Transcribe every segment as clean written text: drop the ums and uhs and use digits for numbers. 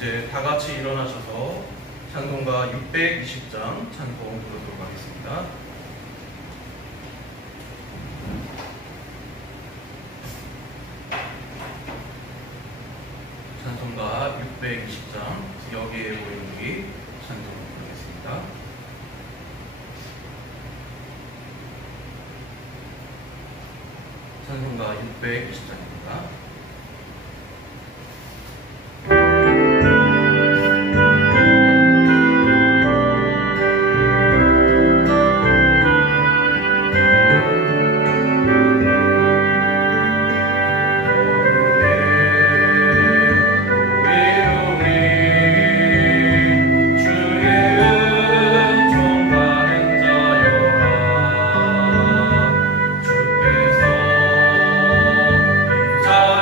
이제 다 같이 일어나셔서 찬송가 620장 찬송 부르도록 하겠습니다. 찬송가 620장 여기에 모이기 찬송 부르겠습니다. 찬송가 620장입니다. 자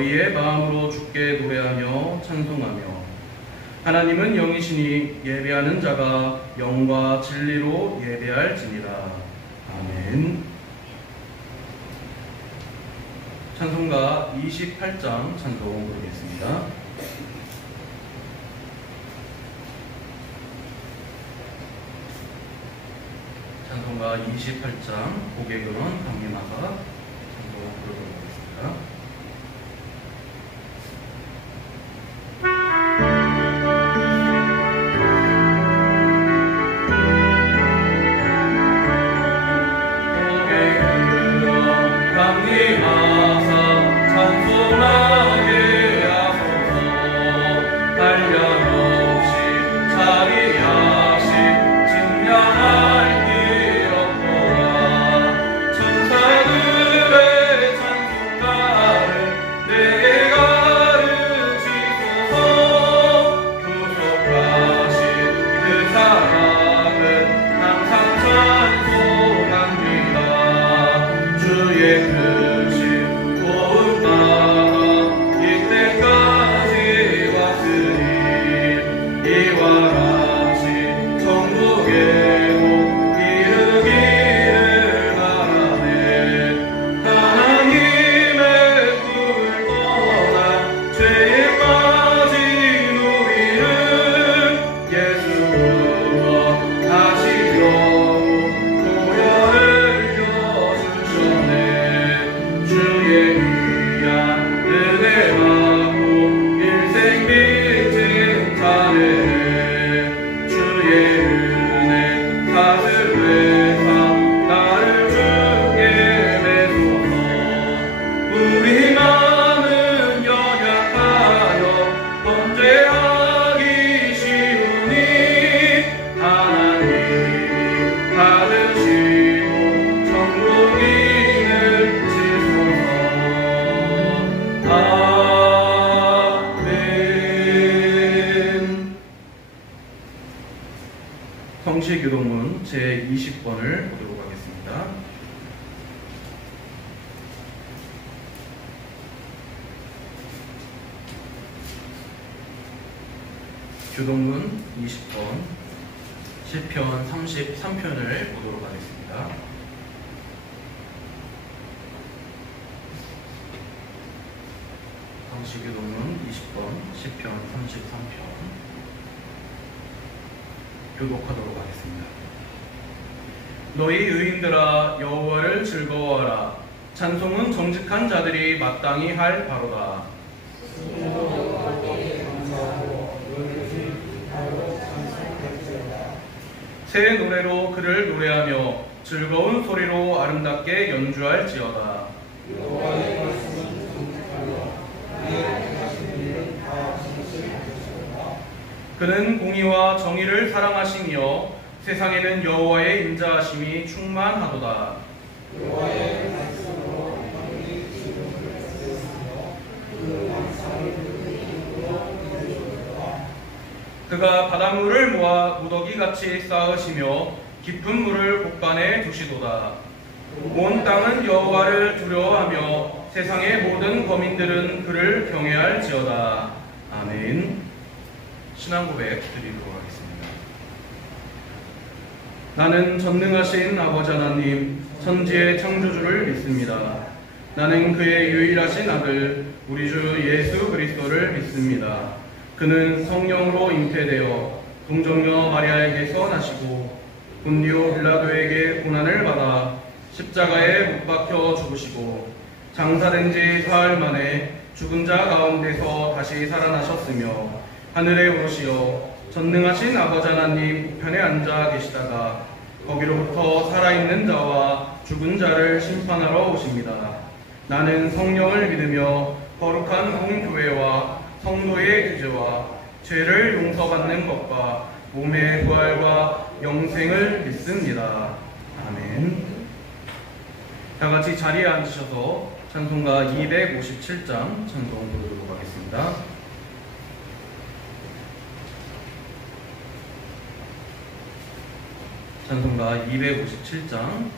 너희의 마음으로 주께 노래하며 찬송하며 하나님은 영이시니 예배하는 자가 영과 진리로 예배할지니라. 아멘. 찬송가 28장 찬송 부르겠습니다. 찬송가 28장 고개근원 강민아가 찬송 부르도록 하겠습니다. 성시교동문 제20번을 보도록 하겠습니다. 교동문 20번 시편 33편을 보도록 하겠습니다. 성시교동문 20번 시편 33편 교독하도록 하겠습니다. 너희 의인들아 여호와를 즐거워하라. 찬송은 정직한 자들이 마땅히 할 바로다. 새 노래로 그를 노래하며 즐거운 소리로 아름답게 연주할지어다. 그는 공의와 정의를 사랑하시며 세상에는 여호와의 인자하심이 충만하도다. 그가 바닷물을 모아 무더기같이 쌓으시며 깊은 물을 곳간에 두시도다. 온 땅은 여호와를 두려워하며 세상의 모든 거민들은 그를 경외할지어다. 아멘. 신앙 고백 드리도록 하겠습니다. 나는 전능하신 아버지 하나님, 천지의 창조주를 믿습니다. 나는 그의 유일하신 아들, 우리 주 예수 그리스도를 믿습니다. 그는 성령으로 잉태되어 동정녀 마리아에게서 나시고 본디오 빌라도에게 고난을 받아 십자가에 못 박혀 죽으시고 장사된 지 사흘 만에 죽은 자 가운데서 다시 살아나셨으며 하늘에 오르시어 전능하신 아버지 하나님 우편에 앉아 계시다가 거기로부터 살아있는 자와 죽은 자를 심판하러 오십니다. 나는 성령을 믿으며 거룩한 공교회와 성도의 규제와 죄를 용서받는 것과 몸의 부활과 영생을 믿습니다. 아멘. 다같이 자리에 앉으셔서 찬송가 257장 찬송 부르도록 하겠습니다. 찬송가 257장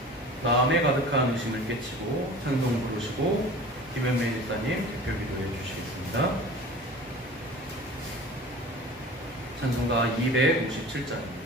마음에 가득한 의심을 깨치고 찬송 부르시고 김현민 집사님 대표 기도해 주시겠습니다. 찬송가 257장입니다.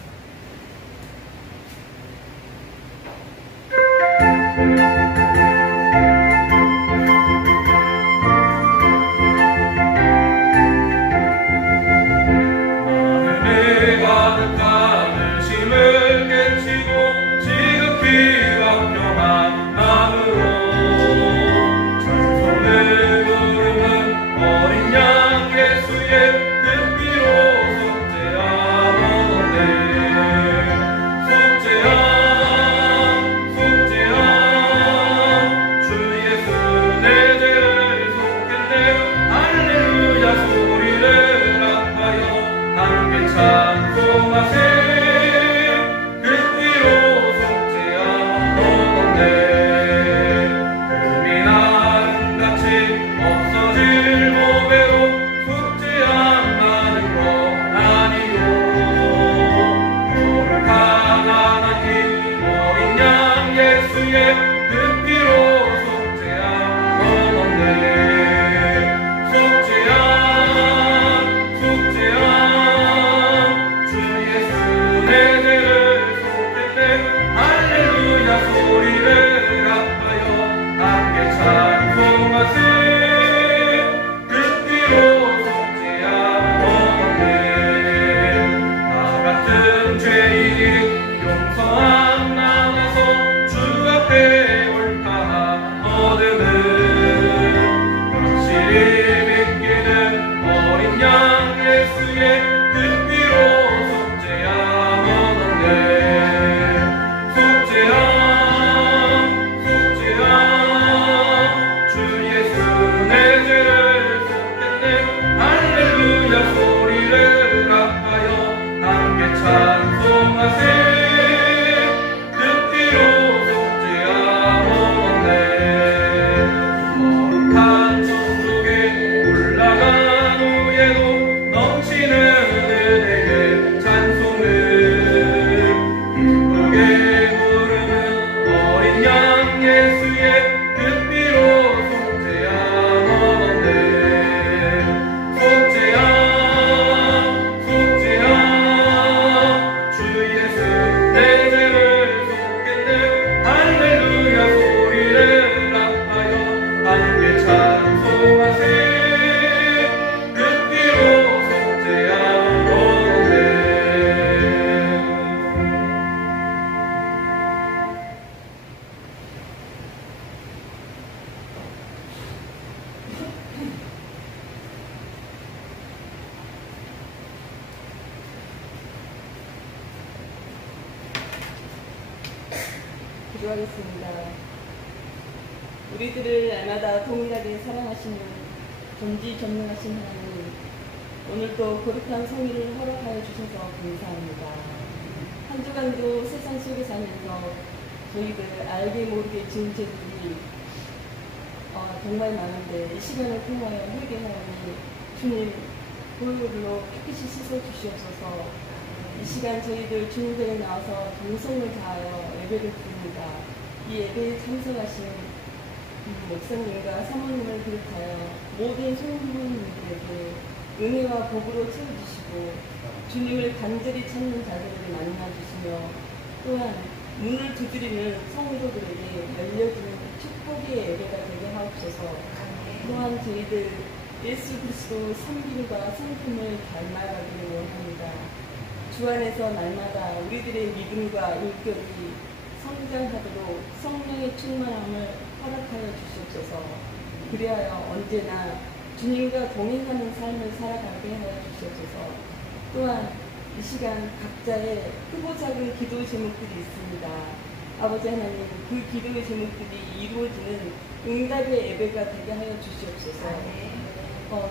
기도하겠습니다. 우리들을 날마다 동일하게 사랑하시는 전지전능하신 하나님, 오늘도 거룩한 성의를 허락하여 주셔서 감사합니다. 한 주간도 세상 속에 살면서 저희들 알게 모르게 지은 죄들이 정말 많은데 이 시간을 통하여 회개하오니 주님 보혈로 깨끗이 씻어 주시옵소서. 이 시간 저희들 주님께 나와서 정성을 다하여 예배를 드립니다. 이 예배에 참석하신 목사님과 사모님을 비롯하여 모든 성도님들에게 은혜와 복으로 채워주시고 주님을 간절히 찾는 자들에게 만나주시며 또한 문을 두드리는 성도들에게 열려주는 축복의 예배가 되게 하옵소서. 또한 저희들 예수 그리스도 섬김과 성품을 닮아가기를 원합니다. 주 안에서 날마다 우리들의 믿음과 인격이 성장하도록 성령의 충만함을 허락하여 주시옵소서. 그리하여 언제나 주님과 동행하는 삶을 살아가게 하여 주시옵소서. 또한 이 시간 각자의 크고 작은 기도 제목들이 있습니다. 아버지 하나님, 그 기도의 제목들이 이루어지는 응답의 예배가 되게 하여 주시옵소서.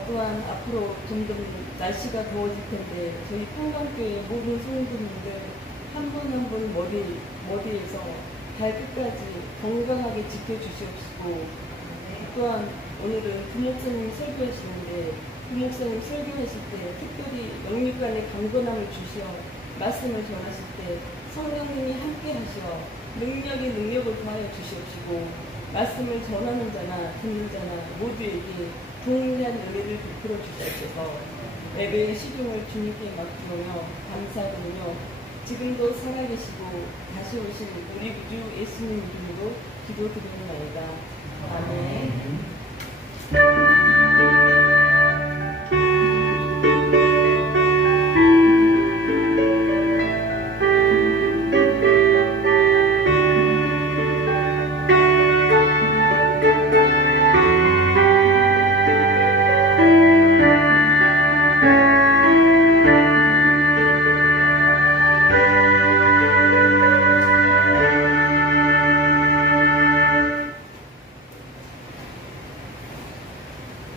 또한 앞으로 점점 날씨가 더워질 텐데 저희 평강교회 모든 성도님들 한 분 한 분 머리에서 발끝까지 건강하게 지켜주시옵시고, 또한 오늘은 부목사님 설교하시는데 부목사님 설교하실 때 특별히 영육간의 강건함을 주시어 말씀을 전하실 때 성령님이 함께 하시어 능력을 더하여 주시옵시고, 말씀을 전하는 자나 듣는 자나 모두에게 동일한 은혜를 베풀어 주시옵소서. 예배의 시중을 주님께 맡기며 감사드리며 지금도 살아계시고 다시 오실 우리 구주 예수님 이름으로 기도드리옵나이다. 아멘.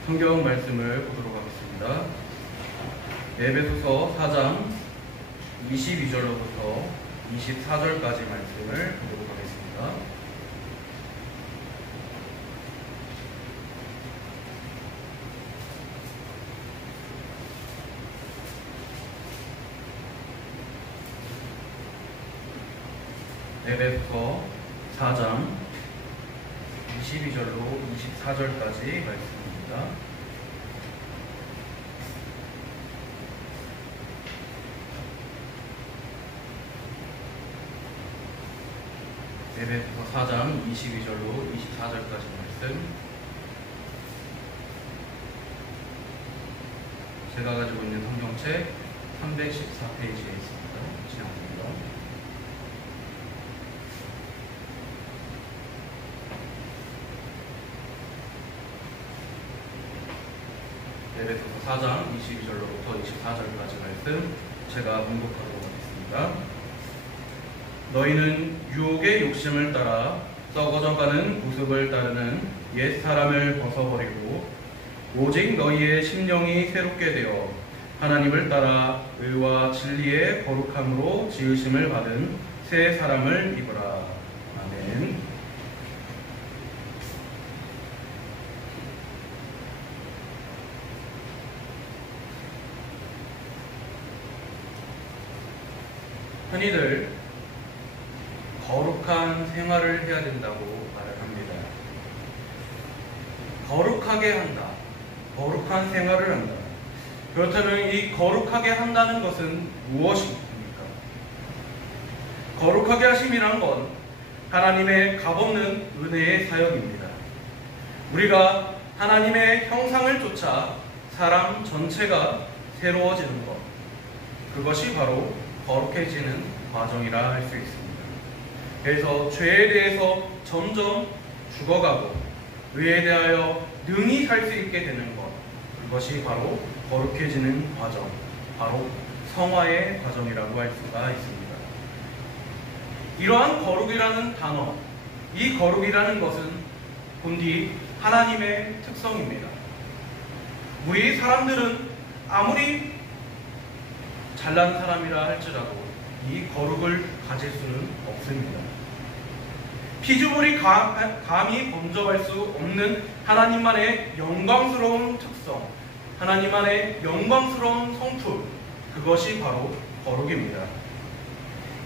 성경 말씀을 보도록 하겠습니다. 에베소서 4장 22절로부터 24절까지 말씀을 보도록 하겠습니다. 에베소서 4장 22절로 24절까지 말씀입니다. 에베소서 4장 22절로 24절까지 말씀, 제가 가지고 있는 성경책 314페이지에 있습니다. 진행합니다. 에베소서 4장 22절로부터 24절까지 말씀, 제가 봉독하도록 하겠습니다. 너희는 유혹의 욕심을 따라 썩어져가는 모습을 따르는 옛 사람을 벗어버리고 오직 너희의 심령이 새롭게 되어 하나님을 따라 의와 진리의 거룩함으로 지으심을 받은 새 사람을 입으라. 아멘. 흔히들 거룩한 생활을 해야 된다고 말을 합니다. 거룩하게 한다. 거룩한 생활을 한다. 그렇다면 이 거룩하게 한다는 것은 무엇입니까? 거룩하게 하심이란 건 하나님의 값없는 은혜의 사역입니다. 우리가 하나님의 형상을 쫓아 사람 전체가 새로워지는 것, 그것이 바로 거룩해지는 과정이라 할 수 있습니다. 그래서 죄에 대해서 점점 죽어가고 의에 대하여 능히 살 수 있게 되는 것, 그것이 바로 거룩해지는 과정, 바로 성화의 과정이라고 할 수가 있습니다. 이러한 거룩이라는 단어, 이 거룩이라는 것은 본디 하나님의 특성입니다. 우리 사람들은 아무리 잘난 사람이라 할지라도 이 거룩을 가질 수는 없습니다. 피조물이 감히 범접할 수 없는 하나님만의 영광스러운 특성, 하나님만의 영광스러운 성품, 그것이 바로 거룩입니다.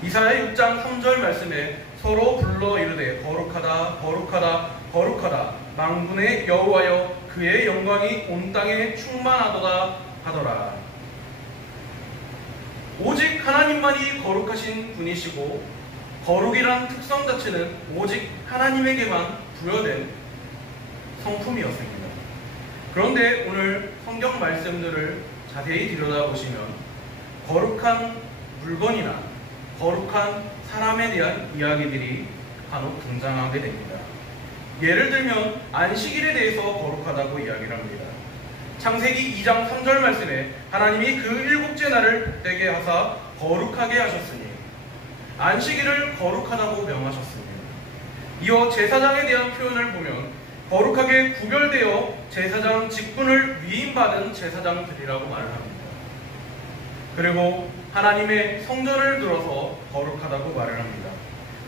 이사야 6장 3절 말씀에 서로 불러 이르되 거룩하다 거룩하다 거룩하다 만군의 여호와여 그의 영광이 온 땅에 충만하도다 하더라. 오직 하나님만이 거룩하신 분이시고 거룩이란 특성 자체는 오직 하나님에게만 부여된 성품이었습니다. 그런데 오늘 성경 말씀들을 자세히 들여다보시면 거룩한 물건이나 거룩한 사람에 대한 이야기들이 간혹 등장하게 됩니다. 예를 들면 안식일에 대해서 거룩하다고 이야기를 합니다. 창세기 2장 3절 말씀에 하나님이 그 일곱째 날을 복되게 하사 거룩하게 하셨으니 안식일을 거룩하다고 명하셨습니다. 이어 제사장에 대한 표현을 보면 거룩하게 구별되어 제사장 직분을 위임받은 제사장들이라고 말을 합니다. 그리고 하나님의 성전을 들어서 거룩하다고 말을 합니다.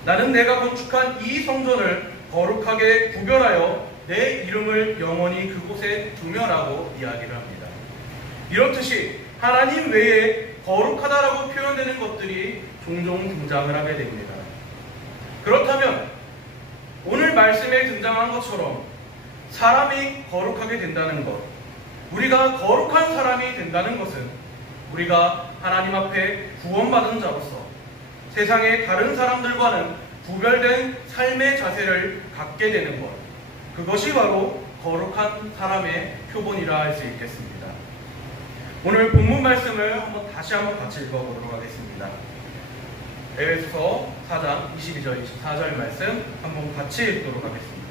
나는 내가 건축한 이 성전을 거룩하게 구별하여 내 이름을 영원히 그곳에 두며라고 이야기를 합니다. 이렇듯이 하나님 외에 거룩하다라고 표현되는 것들이 종종 등장을 하게 됩니다. 그렇다면 오늘 말씀에 등장한 것처럼 사람이 거룩하게 된다는 것, 우리가 거룩한 사람이 된다는 것은 우리가 하나님 앞에 구원받은 자로서 세상의 다른 사람들과는 구별된 삶의 자세를 갖게 되는 것, 그것이 바로 거룩한 사람의 표본이라 할 수 있겠습니다. 오늘 본문 말씀을 다시 한번 같이 읽어보도록 하겠습니다. 에베소서 4장 22절 24절 말씀 한번 같이 읽도록 하겠습니다.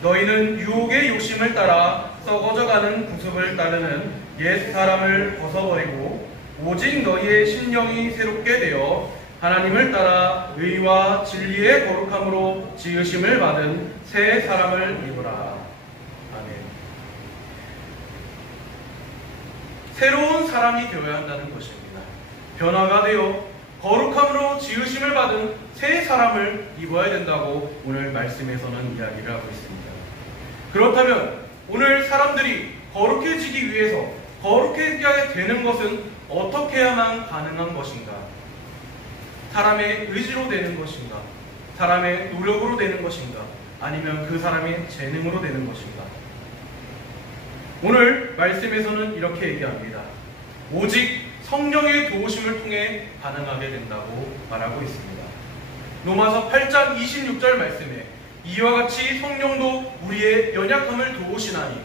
너희는 유혹의 욕심을 따라 썩어져가는 구습을 따르는 옛 사람을 벗어버리고 오직 너희의 심령이 새롭게 되어 하나님을 따라 의와 진리의 거룩함으로 지으심을 받은 새 사람을 입으라. 아멘. 새로운 사람이 되어야 한다는 것입니다. 변화가 되어 거룩함으로 지으심을 받은 새 사람을 입어야 된다고 오늘 말씀에서는 이야기를 하고 있습니다. 그렇다면 오늘 사람들이 거룩해지기 위해서 거룩해지게 되는 것은 어떻게 해야만 가능한 것인가? 사람의 의지로 되는 것인가? 사람의 노력으로 되는 것인가? 아니면 그 사람의 재능으로 되는 것인가? 오늘 말씀에서는 이렇게 얘기합니다. 오직 성령의 도우심을 통해 가능하게 된다고 말하고 있습니다. 로마서 8장 26절 말씀에 이와 같이 성령도 우리의 연약함을 도우시나니,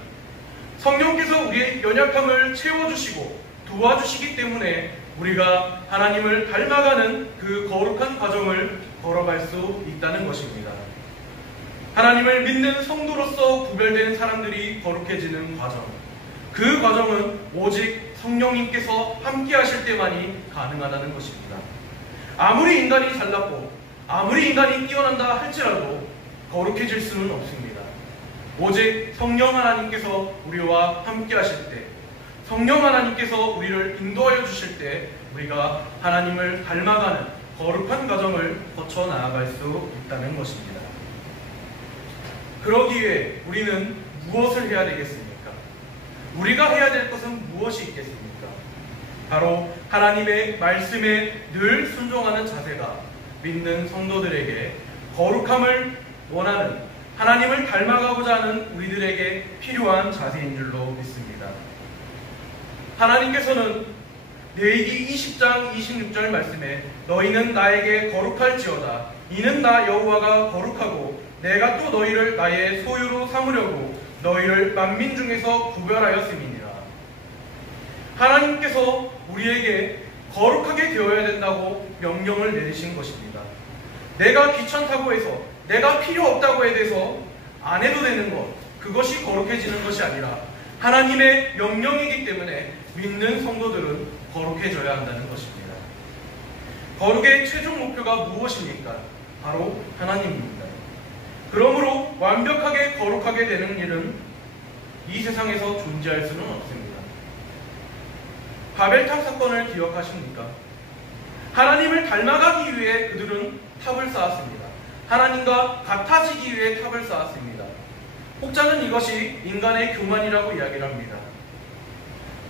성령께서 우리의 연약함을 채워주시고 도와주시기 때문에 우리가 하나님을 닮아가는 그 거룩한 과정을 걸어갈 수 있다는 것입니다. 하나님을 믿는 성도로서 구별된 사람들이 거룩해지는 과정, 그 과정은 오직 성령님께서 함께 하실 때만이 가능하다는 것입니다. 아무리 인간이 잘났고 아무리 인간이 뛰어난다 할지라도 거룩해질 수는 없습니다. 오직 성령 하나님께서 우리와 함께 하실 때, 성령 하나님께서 우리를 인도하여 주실 때 우리가 하나님을 닮아가는 거룩한 과정을 거쳐 나아갈 수 있다는 것입니다. 그러기 위해 우리는 무엇을 해야 되겠습니까? 우리가 해야 될 것은 무엇이 있겠습니까? 바로 하나님의 말씀에 늘 순종하는 자세가 믿는 성도들에게 거룩함을 원하는, 하나님을 닮아가고자 하는 우리들에게 필요한 자세인 줄로 믿습니다. 하나님께서는 레위기 20장 26절 말씀에 너희는 나에게 거룩할지어다. 이는 나 여호와가 거룩하고 내가 또 너희를 나의 소유로 삼으려고 너희를 만민 중에서 구별하였음이니라. 하나님께서 우리에게 거룩하게 되어야 된다고 명령을 내리신 것입니다. 내가 귀찮다고 해서, 내가 필요 없다고 해서 안 해도 되는 것, 그것이 거룩해지는 것이 아니라 하나님의 명령이기 때문에 믿는 성도들은 거룩해져야 한다는 것입니다. 거룩의 최종 목표가 무엇입니까? 바로 하나님입니다. 그러므로 완벽하게 거룩하게 되는 일은 이 세상에서 존재할 수는 없습니다. 바벨탑 사건을 기억하십니까? 하나님을 닮아가기 위해 그들은 탑을 쌓았습니다. 하나님과 같아지기 위해 탑을 쌓았습니다. 혹자는 이것이 인간의 교만이라고 이야기를 합니다.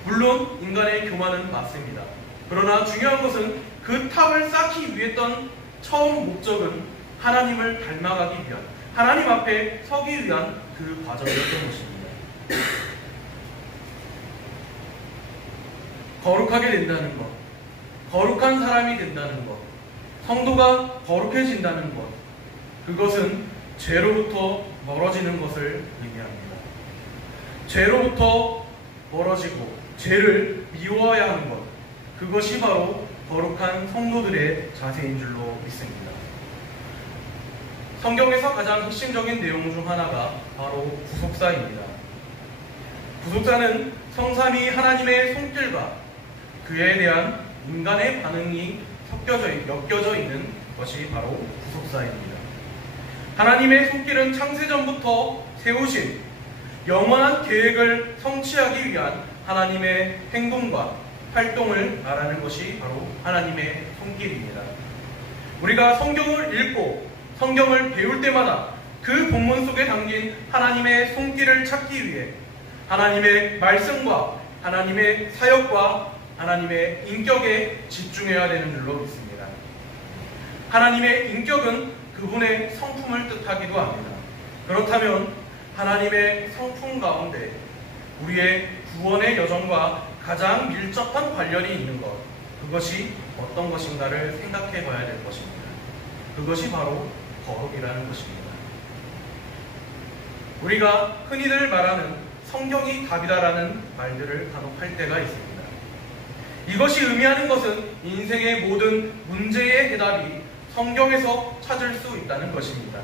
물론 인간의 교만은 맞습니다. 그러나 중요한 것은 그 탑을 쌓기 위했던 처음 목적은 하나님을 닮아가기 위한, 하나님 앞에 서기 위한 그 과정이었던 것입니다. 거룩하게 된다는 것, 거룩한 사람이 된다는 것, 성도가 거룩해진다는 것, 그것은 죄로부터 멀어지는 것을 의미합니다. 죄로부터 멀어지고 죄를 미워해야 하는 것, 그것이 바로 거룩한 성도들의 자세인 줄로 믿습니다. 성경에서 가장 핵심적인 내용 중 하나가 바로 구속사입니다. 구속사는 성삼위 하나님의 손길과 그에 대한 인간의 반응이 엮여져 있는 것이 바로 구속사입니다. 하나님의 손길은 창세전부터 세우신 영원한 계획을 성취하기 위한 하나님의 행동과 활동을 말하는 것이 바로 하나님의 손길입니다. 우리가 성경을 읽고 성경을 배울 때마다 그 본문 속에 담긴 하나님의 손길을 찾기 위해 하나님의 말씀과 하나님의 사역과 하나님의 인격에 집중해야 되는 줄로 믿습니다. 하나님의 인격은 그분의 성품을 뜻하기도 합니다. 그렇다면 하나님의 성품 가운데 우리의 구원의 여정과 가장 밀접한 관련이 있는 것, 그것이 어떤 것인가를 생각해 봐야 될 것입니다. 그것이 바로 거룩이라는 것입니다. 우리가 흔히들 말하는 성경이 답이다라는 말들을 간혹 할 때가 있습니다. 이것이 의미하는 것은 인생의 모든 문제의 해답이 성경에서 찾을 수 있다는 것입니다.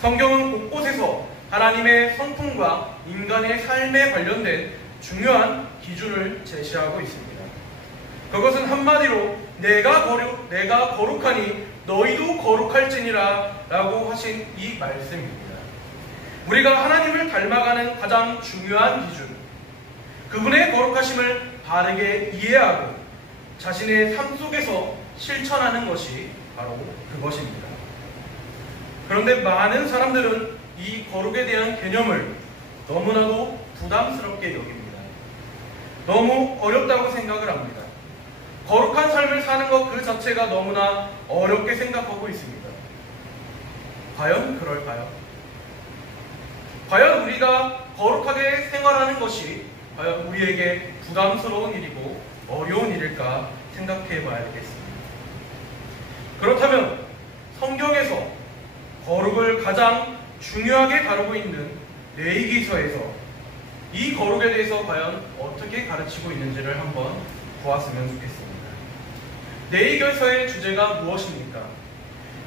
성경은 곳곳에서 하나님의 성품과 인간의 삶에 관련된 중요한 기준을 제시하고 있습니다. 그것은 한마디로 내가 거룩하니 너희도 거룩할지니라 라고 하신 이 말씀입니다. 우리가 하나님을 닮아가는 가장 중요한 기준, 그분의 거룩하심을 바르게 이해하고 자신의 삶 속에서 실천하는 것이 바로 그것입니다. 그런데 많은 사람들은 이 거룩에 대한 개념을 너무나도 부담스럽게 여깁니다. 너무 어렵다고 생각을 합니다. 거룩한 삶을 사는 것 그 자체가 너무나 어렵게 생각하고 있습니다. 과연 그럴까요? 과연 우리가 거룩하게 생활하는 것이 과연 우리에게 부담스러운 일이고 어려운 일일까 생각해 봐야 되겠습니다. 그렇다면 성경에서 거룩을 가장 중요하게 다루고 있는 레위기서에서 이 거룩에 대해서 과연 어떻게 가르치고 있는지를 한번 보았으면 좋겠습니다. 레위기서의 주제가 무엇입니까?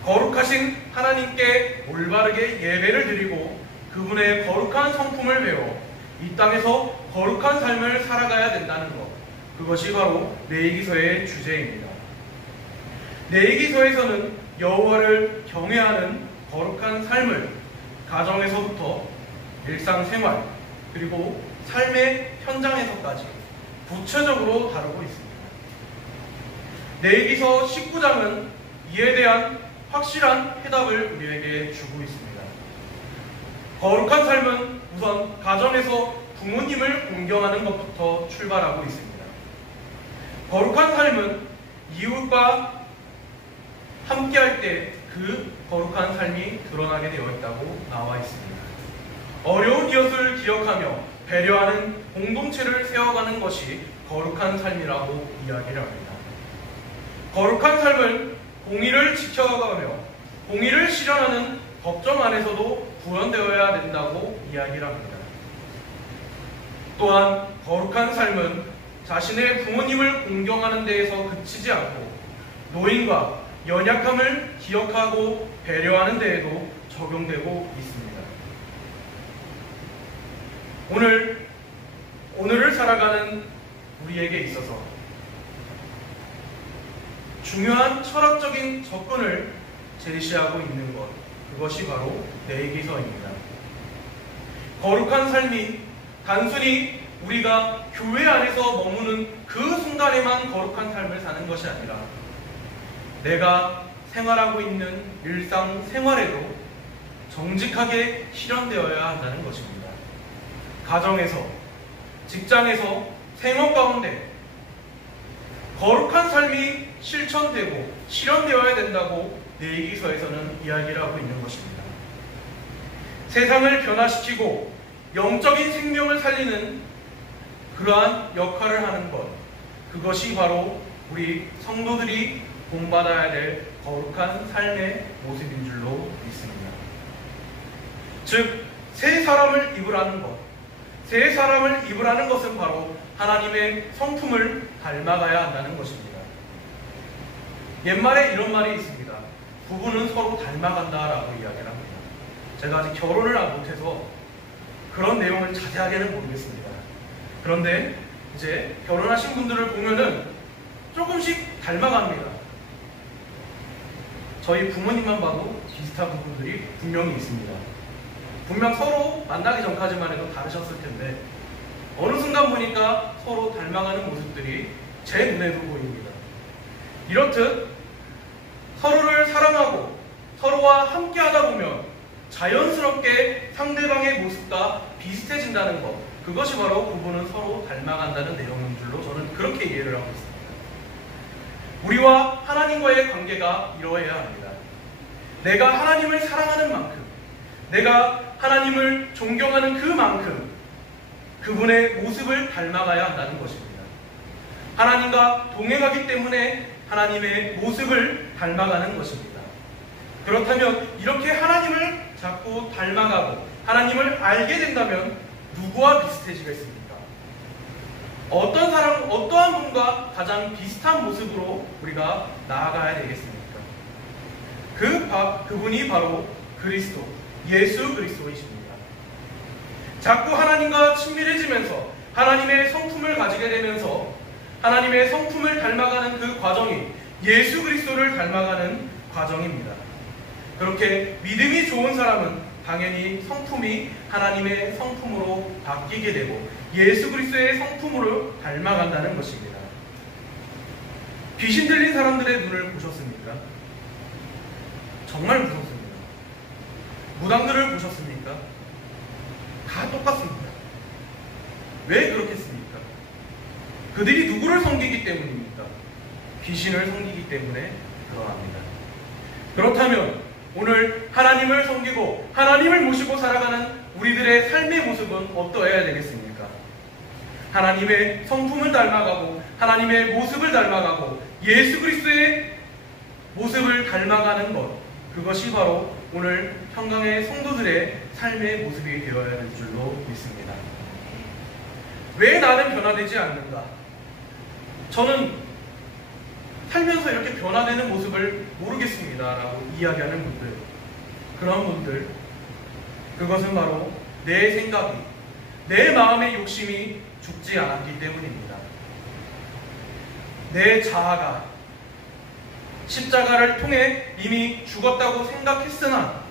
거룩하신 하나님께 올바르게 예배를 드리고 그분의 거룩한 성품을 배워 이 땅에서 거룩한 삶을 살아가야 된다는 것, 그것이 바로 레위기서의 주제입니다. 레위기서에서는 여호와를 경외하는 거룩한 삶을 가정에서부터 일상생활 그리고 삶의 현장에서까지 구체적으로 다루고 있습니다. 레위기서 19장은 이에 대한 확실한 해답을 우리에게 주고 있습니다. 거룩한 삶은 우선 가정에서 부모님을 공경하는 것부터 출발하고 있습니다. 거룩한 삶은 이웃과 함께할 때 그 거룩한 삶이 드러나게 되어 있다고 나와 있습니다. 어려운 이웃을 기억하며 배려하는 공동체를 세워가는 것이 거룩한 삶이라고 이야기를 합니다. 거룩한 삶은 공의를 지켜가며 공의를 실현하는 법정 안에서도 구현되어야 된다고 이야기를 합니다. 또한 거룩한 삶은 자신의 부모님을 공경하는 데에서 그치지 않고 노인과 연약함을 기억하고 배려하는 데에도 적용되고 있습니다. 오늘을 살아가는 우리에게 있어서 중요한 철학적인 접근을 제시하고 있는 것, 그것이 바로 레위기서입니다. 거룩한 삶이 단순히 우리가 교회 안에서 머무는 그 순간에만 거룩한 삶을 사는 것이 아니라 내가 생활하고 있는 일상생활에도 정직하게 실현되어야 한다는 것입니다. 가정에서, 직장에서, 생업 가운데 거룩한 삶이 실천되고 실현되어야 된다고 레위기서에서는 이야기를 하고 있는 것입니다. 세상을 변화시키고 영적인 생명을 살리는 그러한 역할을 하는 것, 그것이 바로 우리 성도들이 본받아야 될 거룩한 삶의 모습인 줄로 믿습니다. 즉, 새 사람을 입으라는 것, 새 사람을 입으라는 것은 바로 하나님의 성품을 닮아가야 한다는 것입니다. 옛말에 이런 말이 있습니다. 부부는 서로 닮아간다라고 이야기를 합니다. 제가 아직 결혼을 못해서 그런 내용을 자세하게는 모르겠습니다. 그런데 이제 결혼하신 분들을 보면은 조금씩 닮아갑니다. 저희 부모님만 봐도 비슷한 부분들이 분명히 있습니다. 분명 서로 만나기 전까지만 해도 다르셨을 텐데 어느 순간 보니까 서로 닮아가는 모습들이 제 눈에도 보입니다. 이렇듯 서로를 사랑하고 서로와 함께하다 보면 자연스럽게 상대방의 모습과 비슷해진다는 것, 그것이 바로 부부는 서로 닮아간다는 내용인 줄로 저는 그렇게 이해를 하고 있습니다. 우리와 하나님과의 관계가 이러해야 합니다. 내가 하나님을 사랑하는 만큼, 내가 하나님을 존경하는 그만큼 그분의 모습을 닮아가야 한다는 것입니다. 하나님과 동행하기 때문에 하나님의 모습을 닮아가는 것입니다. 그렇다면 이렇게 하나님을 자꾸 닮아가고 하나님을 알게 된다면 누구와 비슷해지겠습니까? 어떤 사람, 어떠한 분과 가장 비슷한 모습으로 우리가 나아가야 되겠습니까? 그분이 바로 그리스도, 예수 그리스도이십니다. 자꾸 하나님과 친밀해지면서 하나님의 성품을 가지게 되면서 하나님의 성품을 닮아가는 그 과정이 예수 그리스도를 닮아가는 과정입니다. 그렇게 믿음이 좋은 사람은 당연히 성품이 하나님의 성품으로 바뀌게 되고 예수 그리스도의 성품으로 닮아간다는 것입니다. 귀신 들린 사람들의 눈을 보셨습니까? 정말 무섭습니다. 무당들을 보셨습니까? 다 똑같습니다. 왜 그렇겠습니까? 그들이 누구를 섬기기 때문입니까? 귀신을 섬기기 때문에 그러합니다. 그렇다면 오늘 하나님을 섬기고 하나님을 모시고 살아가는 우리들의 삶의 모습은 어떠해야 되겠습니까? 하나님의 성품을 닮아가고 하나님의 모습을 닮아가고 예수 그리스도의 모습을 닮아가는 것, 그것이 바로 오늘 평강의 성도들의 삶의 모습이 되어야 될 줄로 믿습니다. 왜 나는 변화되지 않는가? 저는 살면서 이렇게 변화되는 모습을 모르겠습니다 라고 이야기하는 분들, 그런 분들, 그것은 바로 내 생각이, 내 마음의 욕심이 죽지 않았기 때문입니다. 내 자아가 십자가를 통해 이미 죽었다고 생각했으나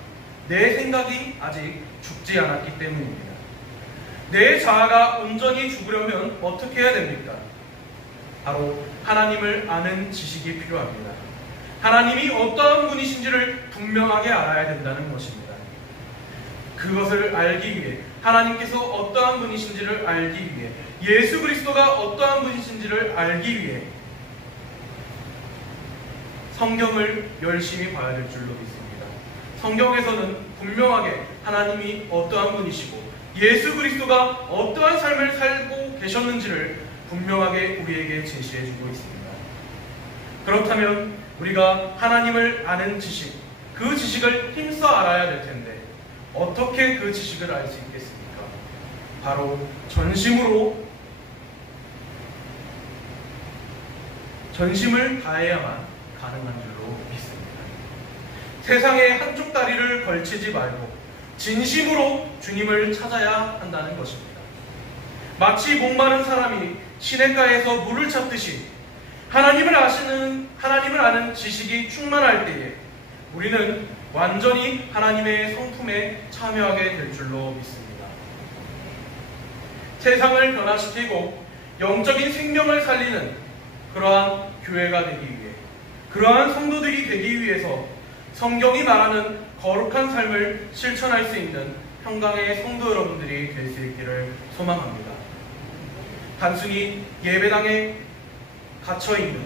내 생각이 아직 죽지 않았기 때문입니다. 내 자아가 온전히 죽으려면 어떻게 해야 됩니까? 바로 하나님을 아는 지식이 필요합니다. 하나님이 어떠한 분이신지를 분명하게 알아야 된다는 것입니다. 그것을 알기 위해, 하나님께서 어떠한 분이신지를 알기 위해, 예수 그리스도가 어떠한 분이신지를 알기 위해 성경을 열심히 봐야 될 줄로 믿습니다. 성경에서는 분명하게 하나님이 어떠한 분이시고 예수 그리스도가 어떠한 삶을 살고 계셨는지를 분명하게 우리에게 제시해주고 있습니다. 그렇다면 우리가 하나님을 아는 지식, 그 지식을 힘써 알아야 될 텐데 어떻게 그 지식을 알 수 있겠습니까? 바로 전심을 다해야만 가능한 줄로 믿습니다. 세상에 한쪽 다리를 걸치지 말고 진심으로 주님을 찾아야 한다는 것입니다. 마치 목마른 사람이 시냇가에서 물을 찾듯이 하나님을 아는 지식이 충만할 때에 우리는 완전히 하나님의 성품에 참여하게 될 줄로 믿습니다. 세상을 변화시키고 영적인 생명을 살리는 그러한 교회가 되기 위해, 그러한 성도들이 되기 위해서 성경이 말하는 거룩한 삶을 실천할 수 있는 평강의 성도 여러분들이 될 수 있기를 소망합니다. 단순히 예배당에 갇혀있는,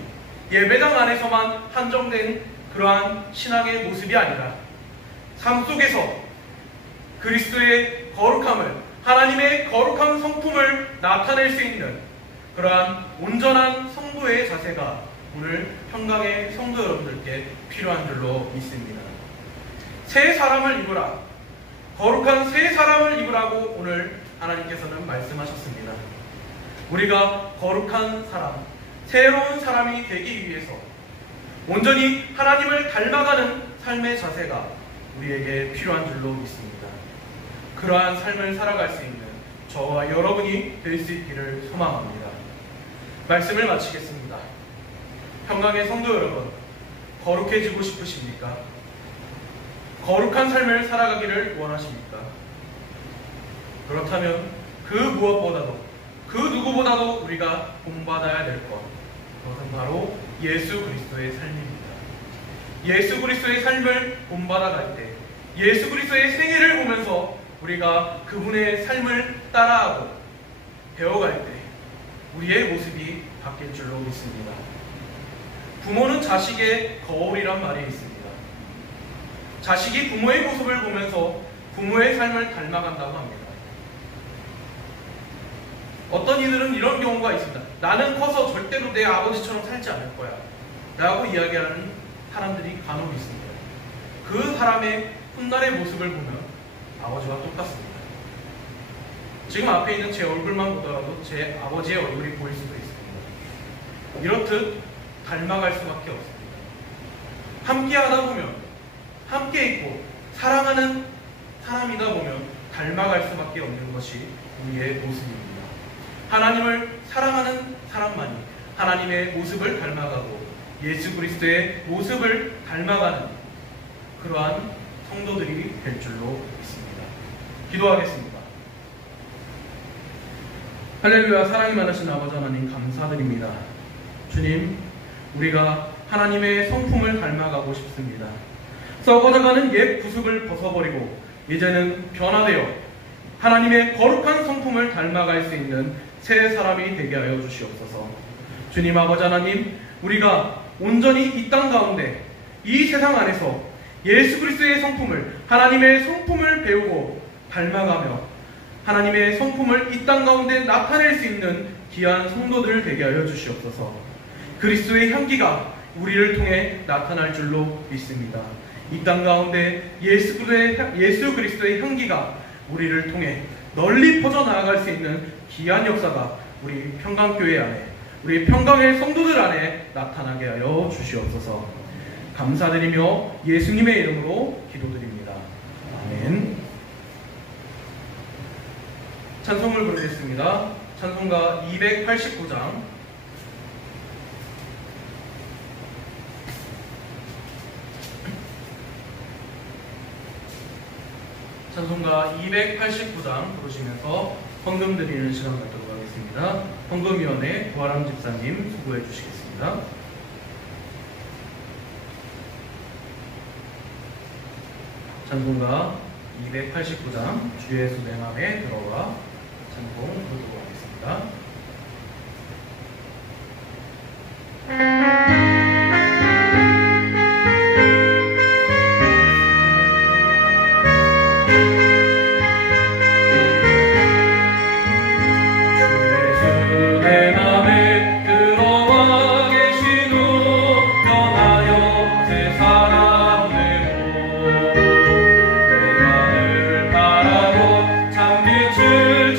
예배당 안에서만 한정된 그러한 신앙의 모습이 아니라 삶 속에서 그리스도의 거룩함을, 하나님의 거룩한 성품을 나타낼 수 있는 그러한 온전한 성도의 자세가 오늘 평강의 성도 여러분들께 필요한 줄로 믿습니다. 새 사람을 입으라, 거룩한 새 사람을 입으라고 오늘 하나님께서는 말씀하셨습니다. 우리가 거룩한 사람, 새로운 사람이 되기 위해서 온전히 하나님을 닮아가는 삶의 자세가 우리에게 필요한 줄로 믿습니다. 그러한 삶을 살아갈 수 있는 저와 여러분이 될 수 있기를 소망합니다. 말씀을 마치겠습니다. 평강의 성도 여러분, 거룩해지고 싶으십니까? 거룩한 삶을 살아가기를 원하십니까? 그렇다면 그 무엇보다도, 그 누구보다도 우리가 본받아야 될 것, 그것은 바로 예수 그리스도의 삶입니다. 예수 그리스도의 삶을 본받아갈 때, 예수 그리스도의 생애를 보면서 우리가 그분의 삶을 따라하고 배워갈 때 우리의 모습이 바뀔 줄로 믿습니다. 부모는 자식의 거울이란 말이 있습니다. 자식이 부모의 모습을 보면서 부모의 삶을 닮아간다고 합니다. 어떤 이들은 이런 경우가 있습니다. 나는 커서 절대로 내 아버지처럼 살지 않을 거야 라고 이야기하는 사람들이 간혹 있습니다. 그 사람의 훗날의 모습을 보면 아버지와 똑같습니다. 지금 앞에 있는 제 얼굴만 보더라도 제 아버지의 얼굴이 보일 수도 있습니다. 이렇듯 닮아갈 수밖에 없습니다. 함께 하다 보면, 함께 있고 사랑하는 사람이다 보면 닮아갈 수밖에 없는 것이 우리의 모습입니다. 하나님을 사랑하는 사람만이 하나님의 모습을 닮아가고 예수 그리스도의 모습을 닮아가는 그러한 성도들이 될 줄로 믿습니다. 기도하겠습니다. 할렐루야. 사랑이 많으신 아버지 하나님 감사드립니다. 주님, 우리가 하나님의 성품을 닮아가고 싶습니다. 썩어져가는 옛 구습을 벗어버리고 이제는 변화되어 하나님의 거룩한 성품을 닮아갈 수 있는 새 사람이 되게 하여 주시옵소서. 주님 아버지 하나님, 우리가 온전히 이 땅 가운데 이 세상 안에서 예수 그리스도의 성품을, 하나님의 성품을 배우고 닮아가며 하나님의 성품을 이 땅 가운데 나타낼 수 있는 귀한 성도들 되게 하여 주시옵소서. 그리스도의 향기가 우리를 통해 나타날 줄로 믿습니다. 이 땅 가운데 예수 그리스도의 향기가 우리를 통해 널리 퍼져나갈 수 있는 귀한 역사가 우리 평강교회 안에, 우리 평강의 성도들 안에 나타나게 하여 주시옵소서. 감사드리며 예수님의 이름으로 기도드립니다. 아멘. 찬송을 부르겠습니다. 찬송가 289장. 찬송가 289장 부르시면서 헌금 드리는 시간 갖도록 하겠습니다. 헌금위원회 부활함 집사님 수고해 주시겠습니다. 찬송가 289장 주의 수행함에 들어와 찬송 부르도록 하겠습니다. 참 빛을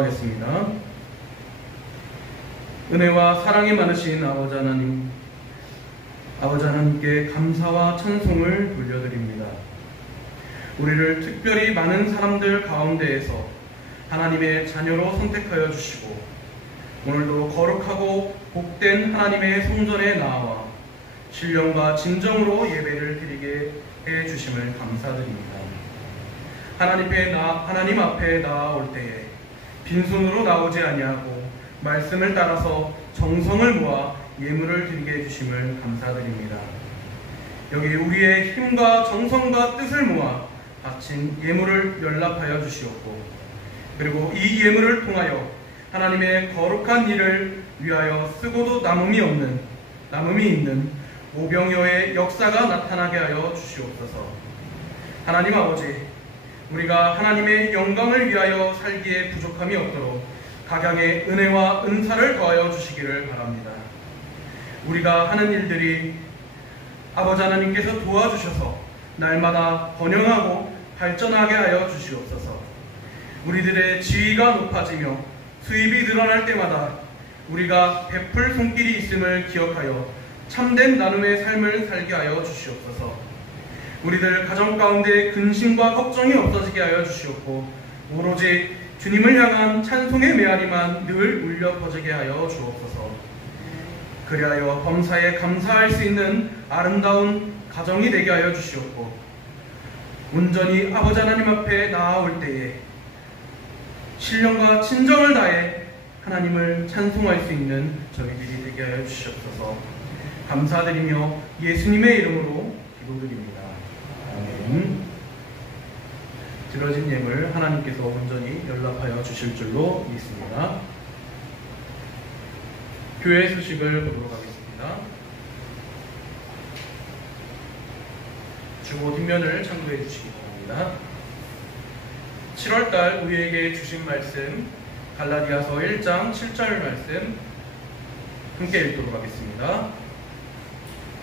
기도하겠습니다. 은혜와 사랑이 많으신 아버지 하나님께 감사와 찬송을 돌려드립니다. 우리를 특별히 많은 사람들 가운데에서 하나님의 자녀로 선택하여 주시고 오늘도 거룩하고 복된 하나님의 성전에 나와 신령과 진정으로 예배를 드리게 해주심을 감사드립니다. 하나님 앞에 나아올 때에 빈손으로 나오지 아니하고 말씀을 따라서 정성을 모아 예물을 드리게 해주심을 감사드립니다. 여기 우리의 힘과 정성과 뜻을 모아 바친 예물을 연락하여 주시옵고 그리고 이 예물을 통하여 하나님의 거룩한 일을 위하여 쓰고도 남음이 있는 오병이어의 역사가 나타나게 하여 주시옵소서. 하나님 아버지, 우리가 하나님의 영광을 위하여 살기에 부족함이 없도록 각양의 은혜와 은사를 더하여 주시기를 바랍니다. 우리가 하는 일들이 아버지 하나님께서 도와주셔서 날마다 번영하고 발전하게 하여 주시옵소서. 우리들의 지위가 높아지며 수입이 늘어날 때마다 우리가 베풀 손길이 있음을 기억하여 참된 나눔의 삶을 살게 하여 주시옵소서. 우리들 가정 가운데 근심과 걱정이 없어지게 하여 주시옵고 오로지 주님을 향한 찬송의 메아리만 늘 울려 퍼지게 하여 주옵소서. 그리하여 범사에 감사할 수 있는 아름다운 가정이 되게 하여 주시옵고 온전히 아버지 하나님 앞에 나아올 때에 신령과 친정을 다해 하나님을 찬송할 수 있는 저희들이 되게 하여 주시옵소서. 감사드리며 예수님의 이름으로 기도드립니다. 아멘. 드려진 예물 하나님께서 온전히 연락하여 주실 줄로 믿습니다. 교회 소식을 보도록 하겠습니다. 주보 뒷면을 참고해 주시기 바랍니다. 7월달 우리에게 주신 말씀 갈라디아서 1장 7절 말씀 함께 읽도록 하겠습니다.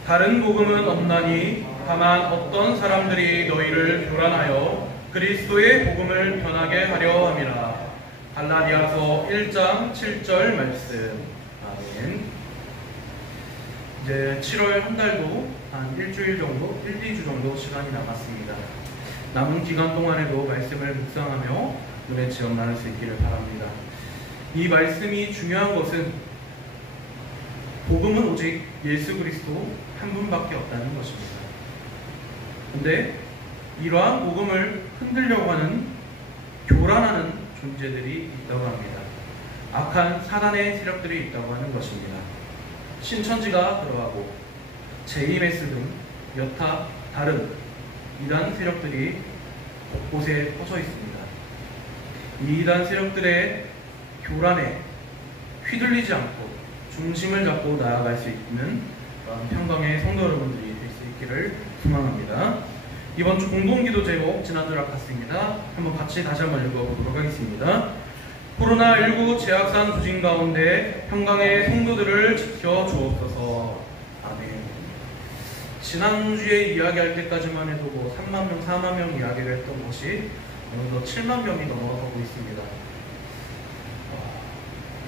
다른 복음은 없나니 다만 어떤 사람들이 너희를 교란하여 그리스도의 복음을 변하게 하려 함이라. 갈라디아서 1장 7절 말씀. 아멘. 이제 7월 한 달도 한 일주일 정도, 1-2주 정도 시간이 남았습니다. 남은 기간 동안에도 말씀을 묵상하며 눈에 지어 나눌 수 있기를 바랍니다. 이 말씀이 중요한 것은 복음은 오직 예수 그리스도 한 분밖에 없다는 것입니다. 근데 이러한 복음을 흔들려고 하는 교란하는 존재들이 있다고 합니다. 악한 사단의 세력들이 있다고 하는 것입니다. 신천지가 들어가고 제이메스 등 여타 다른 이단 세력들이 곳곳에 퍼져 있습니다. 이 이단 세력들의 교란에 휘둘리지 않고 중심을 잡고 나아갈 수 있는 평강의 성도 여러분들이 될 수 있기를 소망합니다. 이번 주 공동기도 제목 지난주랑 같습니다. 한번 같이 다시 한번 읽어보도록 하겠습니다. 코로나19 재확산 조짐 가운데 평강의 성도들을 지켜주옵소서. 아멘. 지난주에 이야기할 때까지만 해도 3만 명, 4만 명 이야기를 했던 것이 어느덧 7만 명이 넘어가고 있습니다.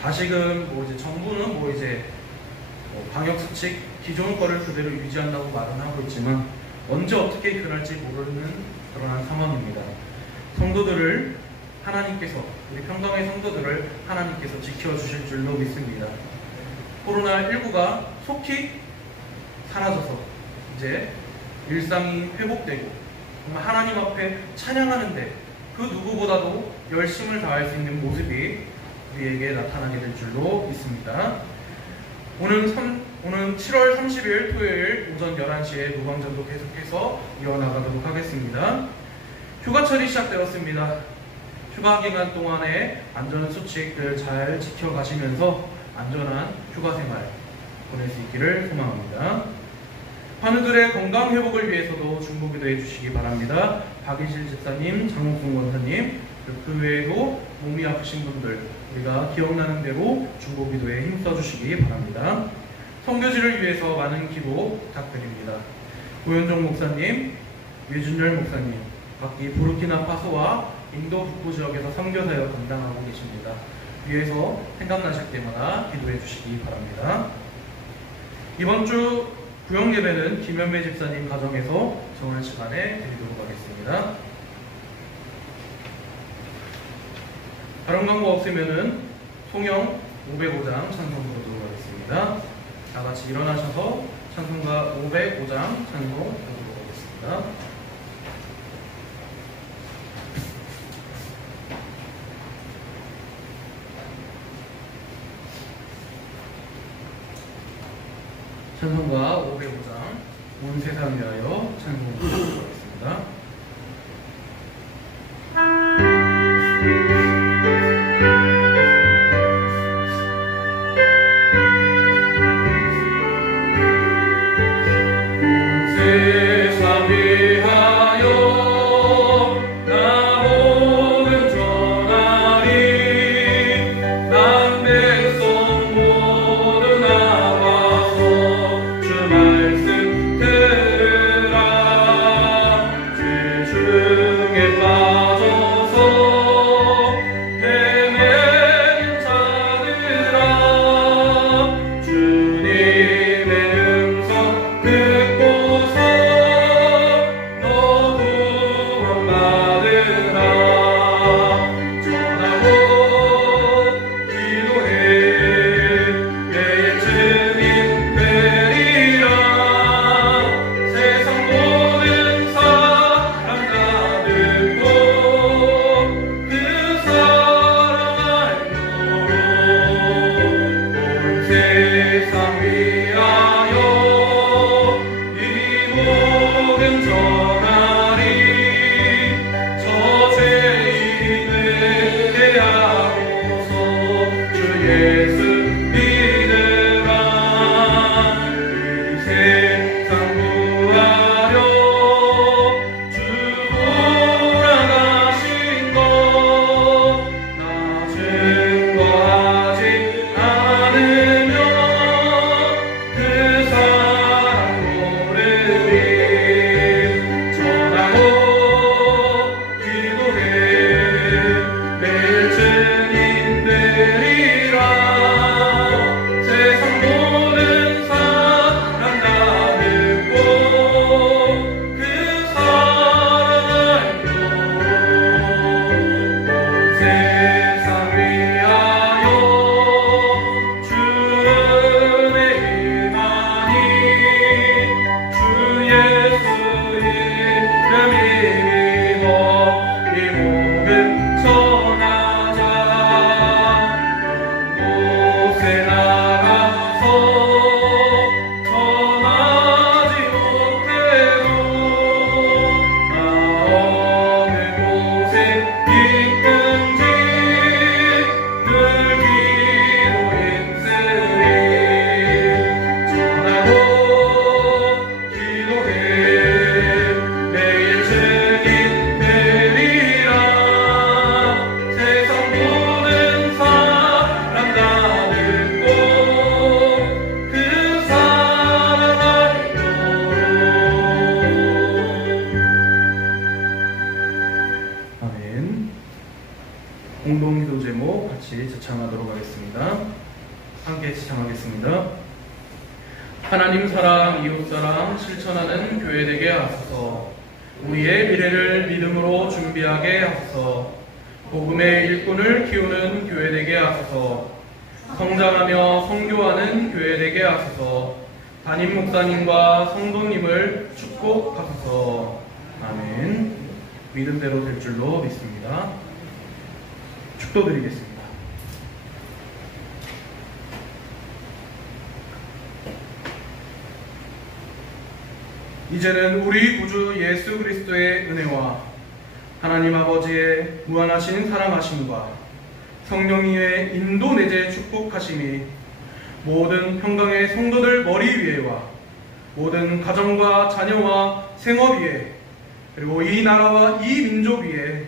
다시금 이제 정부는 이제 방역수칙 기존 거를 그대로 유지한다고 말은 하고 있지만 언제 어떻게 변할지 모르는 그러한 상황입니다. 성도들을 하나님께서, 우리 평강의 성도들을 하나님께서 지켜주실 줄로 믿습니다. 코로나19가 속히 사라져서 이제 일상이 회복되고 정말 하나님 앞에 찬양하는데 그 누구보다도 열심을 다할 수 있는 모습이 우리에게 나타나게 될 줄로 믿습니다. 오늘 7월 30일 토요일 오전 11시에 노방전도 계속해서 이어나가도록 하겠습니다. 휴가철이 시작되었습니다. 휴가 기간 동안에 안전수칙들 잘 지켜가시면서 안전한 휴가 생활 보낼 수 있기를 소망합니다. 환우들의 건강 회복을 위해서도 중보기도해 주시기 바랍니다. 박이실 집사님, 장옥순 권사님, 그 외에도 몸이 아프신 분들 우리가 기억나는 대로 중보기도에 힘써 주시기 바랍니다. 선교지를 위해서 많은 기도 부탁드립니다. 고현정 목사님, 외준열 목사님, 각기 부르키나파소와 인도 북부 지역에서 선교사역 담당하고 계십니다. 위에서 생각나실 때마다 기도해 주시기 바랍니다. 이번 주 구역 예배는 김현배 집사님 가정에서 정한 시간에 드리도록 하겠습니다. 다른 광고 없으면은 송영 505장 찬송 부르도록 하겠습니다. 다 같이 일어나셔서 찬송가 505장 찬송 부르도록 하겠습니다. 찬송가 505장 온 세상 위하여 찬송 부르도록 하겠습니다. 공동기도 제목 같이 지창하도록 하겠습니다. 함께 지창하겠습니다. 하나님 사랑, 이웃 사랑 실천하는 교회 되게 하소서. 우리의 미래를 믿음으로 준비하게 하소서. 복음의 일꾼을 키우는 교회 되게 하소서. 성장하며 선교하는 교회 되게 하소서. 담임 목사님과 성도님을 축복하소서. 아멘. 믿음대로 될 줄로 믿습니다. 축도드리겠습니다. 이제는 우리 구주 예수 그리스도의 은혜와 하나님 아버지의 무한하신 사랑하심과 성령님의 인도 내재 축복하심이 모든 평강의 성도들 머리 위에와 모든 가정과 자녀와 생업 위에 그리고 이 나라와 이 민족 위에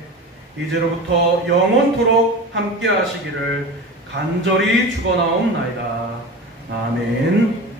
이제로부터 영원토록 함께 하시기를 간절히 축원하옵나이다. 아멘.